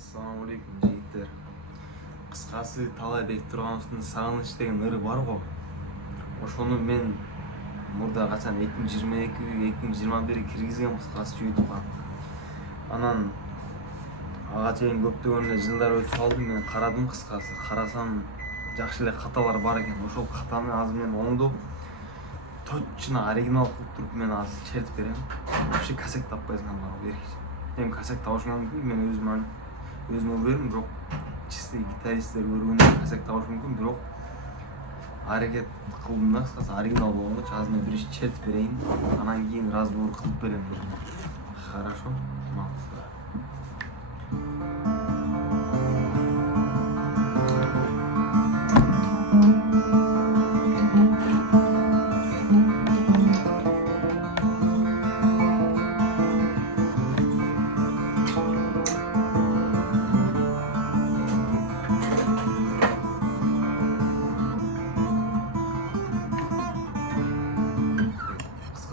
Assalamualaikum жігіттер. Қысқасы Талайбек Тұрғановтың сағыныш деген ыры бар ғой. Ошону мен мурда качан 2022-2021 киргизген кыскасы YouTube'га. Анан ага чейин көптөгөн жылдар өтүп калды, мен карадым кыскасы. Карасам жакшы эле каталар бар экен. Ошол катаны азыр мен оңдоп точно оригинал кылып туруп мен азыр чертип берем. Вообще касек таппайсың ага бериши. Мен касек табышым мүмкүн, мен өзүм берем, бирок чисти гитаристтер көргөндө касек табыш мүмкүн, бирок аракет кылдым да кыскасы оригинал болгонгочу азыр мен биринчи чертип берейин, анан кийин разбор кылып берем. Хорошо?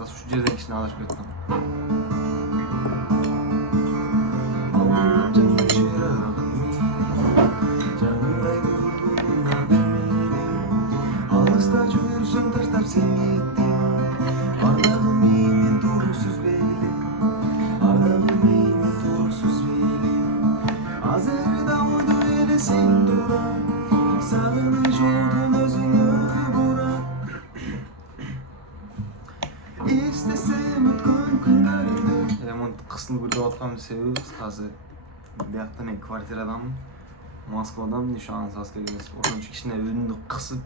Şu жерден кичине адашып кеттим. Алыста жүрсүң таштап сен ардагы менин турусуз бейли, ардагы менин турусуз бейли. Азыр да ойду эле сен тура, сагыныч отун өзүңө бура. İstesem ötkön günlerde. Ремонт кысылып көрүп атканымдын себеби кыскасы биякта мен квартирадамын, Москвадамын, еще ансыз келебиз. Ошон үчүн кичине үнүмдү кысып,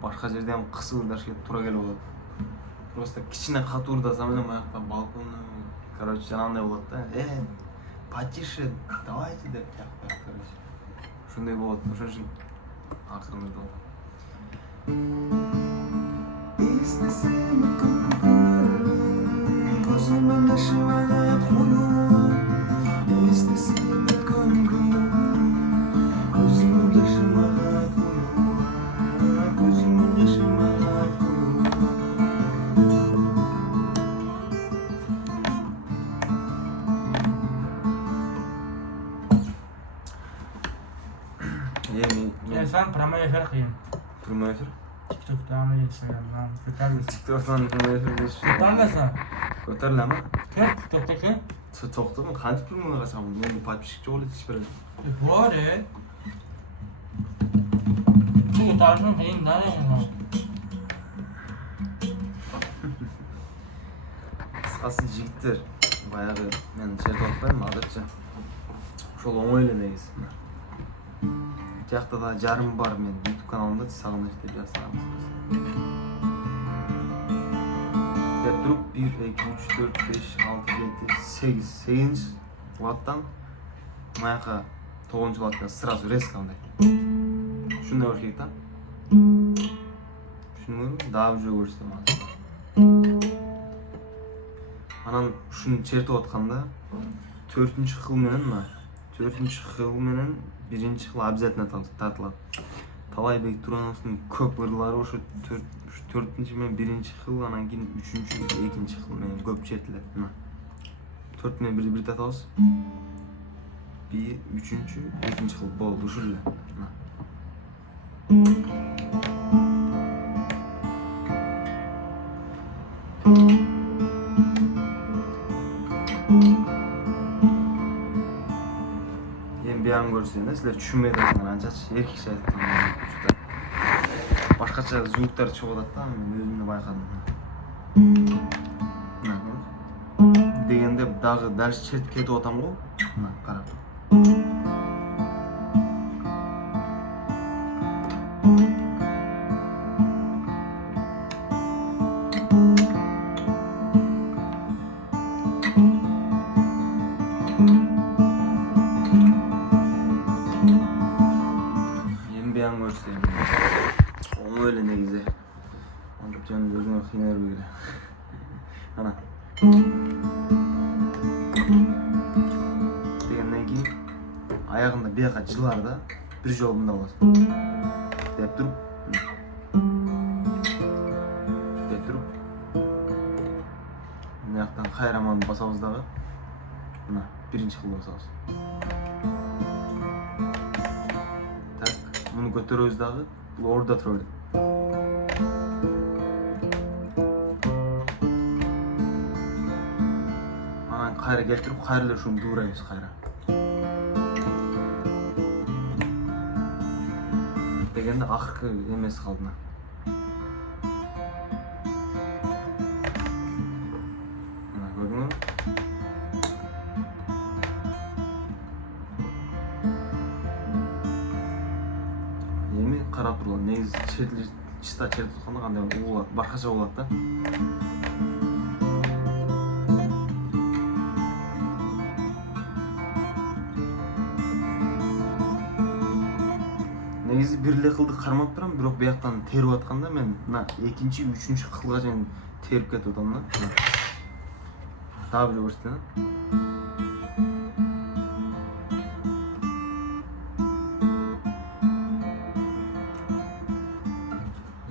башка жерден кысып ырдашка туура келип атат. Просто кичине катуу ырдасам эле маякта балкону, короче, жанагындай болот да. Потише, давайте деп жакпайт, короче. Ошондой болот. Ошон үчүн акырын ырдап атам. İstesem ötkön gözümün yaşıma koyulan. İstesem ötkön gözümün yaşıma koyulan. Gözümün yaşıma koyulan. Sen promaya efir kıyın. Promaya efir? TikTok'ta ama Instagram'dan ko'taramiz. TikTok'tan promaya efir deysiz. Ko'tarmasan. Ko'tarilami? TikTok'taki? TikTok'tami? Qancha promaya qilsam, meni подписчик bo'ladi hech biri. Bor. Çünkü tarifim qiyin narayım. Qısqасы жигиттер, баягы мен чертип атпаймынбы адатча. Ошол оңой эле негизи. Жакта да жарым бар мен YouTube каналымда сагыныч деп жазсам. Деп туруп 1, 2, 3, 4, 5, 6, 7, 8 латтан маяка 9 латка сразу резко андай. Шундай болуш керек да. Түшүндүңүзбү? Дагы жөө көрсөтөм азыр. Анан ушуну чертип атканда 4-кыл менен 1-кыл обязательно тартылат. Талайбек Турановдун көп ырлары ошо 4-кыл менен 1-кыл, анан кийин 3-кыл, 2-кыл менен көп чертилет. 4 менен бирди бир татабыз. 1, 3-кыл, 2-кыл болду ушул эле. Биян көрсөң, силер түшүнбөй атасыңар, анчачы эркекче айтып атам. Башкача звуктар чыгып атат да, мен өзүмдү байкадым. Дегенде дагы дальше чертип кетип атам го. Карап. Биян көрсөң. Оңой эле негизи. Антип жана өзүңө кыйнай бербей эле. Ана. Дегенден кийин аягында бияка жылар да, бир жолу мындай болот. Деп туруп. Мына жактан кайраманы басабыз дагы. Мына 1-кыл басабыз. көтөрөбүз дагы, бул ордо тура берет. Анан кайра келтирип, кайра эле ушуну дуурайбыз кайра. Дегенде акыркы эмеси калды мына. Мына көрдүңүзбү? Эми карап турула, негизи чиста чертип атканда кандай угулат, башкача болот да. Негизи бир эле кылды кармап турам, бирок бияктан терип атканда мен мына экинчи, үчүнчү кылга чейин терип кетип атам да. Дагы бир көрсөтөйүн.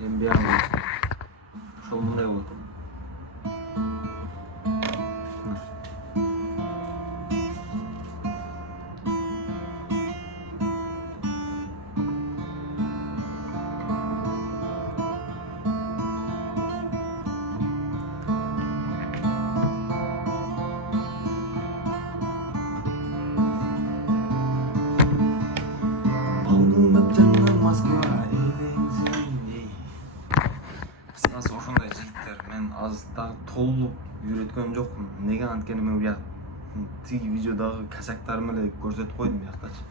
Эми биягы ошол мындай болот. Кыскасы ошондой жигиттер. Мен азыр дагы толуп үйрөткөн жокмун. Неге анткени мен бияк тиги видеодагы косяктарымы эле көрсөтүп койдум бияктачы.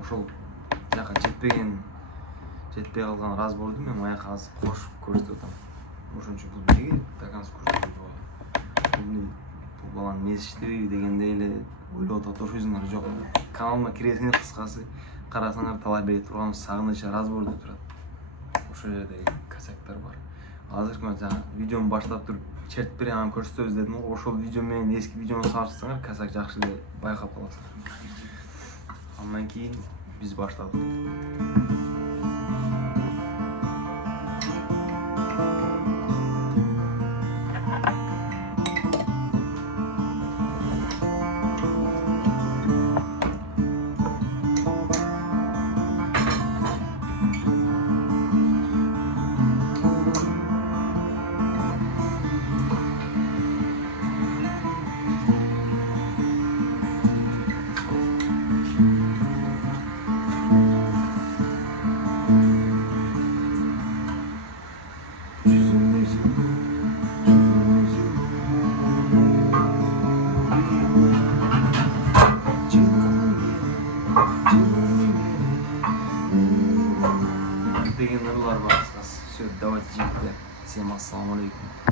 Ошол жака жетпей калган разборду мен аяка азыр кошуп көрсөтүп атам. Ошон үчүн бул неге такансы көрсөтүп койгон. Бул баланын мээси иштебейби дегендей эле ойлоп атат, ошол жүзүнөн жок. Каналыма киресиңер, кыскасы карасаңар Талайбек Турганов сагыныч разбор деп турат. Ошол жерде косяктар бар. Азыркы жана видеону баштап туруп чертип берейин, анан көрсөтөбүз дедим го. Ошол видео менен эски видеону салыштырсаңар, косяк жакшы эле байкап каласыңар. Андан кийин биз баштадык. Деген ырлар бар. Все, давайте жигиттер. Всем ассаламу алейкум.